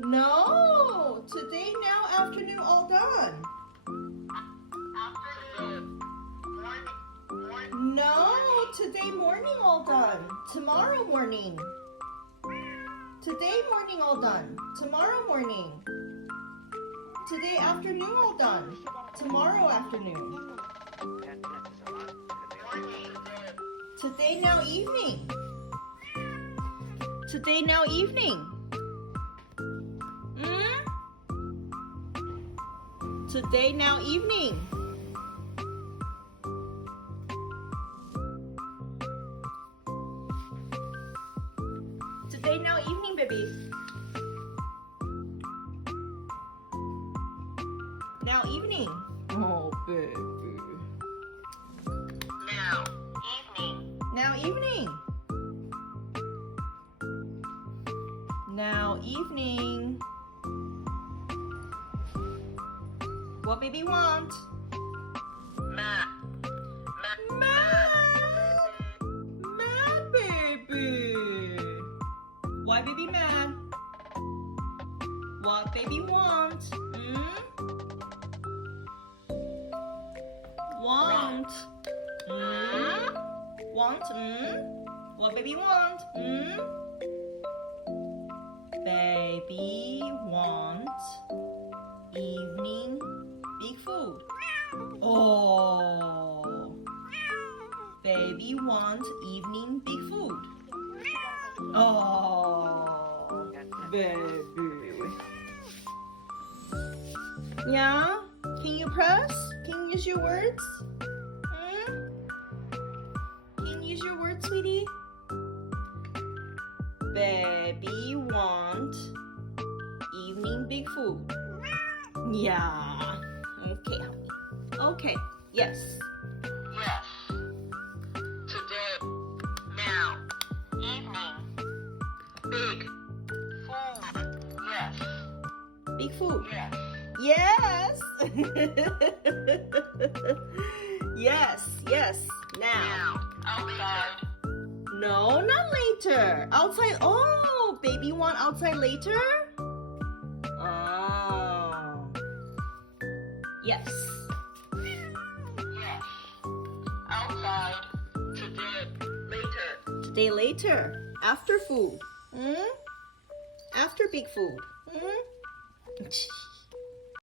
No, today, now, afternoon, all done. Afternoon. Morning. No, today morning, all done. Tomorrow morning. Today morning, all done. Tomorrow morning. Today afternoon, all done. Tomorrow afternoon. Today, now, evening. Today, now, evening. Today, now, evening. Today, now, evening, baby. Now, evening. Oh, baby. Now. Evening. Now, evening. Now, evening. What baby want? Ma. Mad baby. Why baby mad? What baby want? Want. Want. What baby want? Baby want evening big food. Oh. Baby want evening big food. Oh. Baby. Yeah? Can you press? Can you use your words? Can you use your words, sweetie? Baby want evening big food. Yeah. Okay, honey. Okay. Yes. Yes. Today. Now. Evening. Big. Food. Yes. Big food. Yes. Yes. Yes. Yes. Now. Now. Outside. No, not later. Outside. Oh, baby want outside later? Oh. Yes. Yes. Outside. Today. Later. Today later. After food. After big food.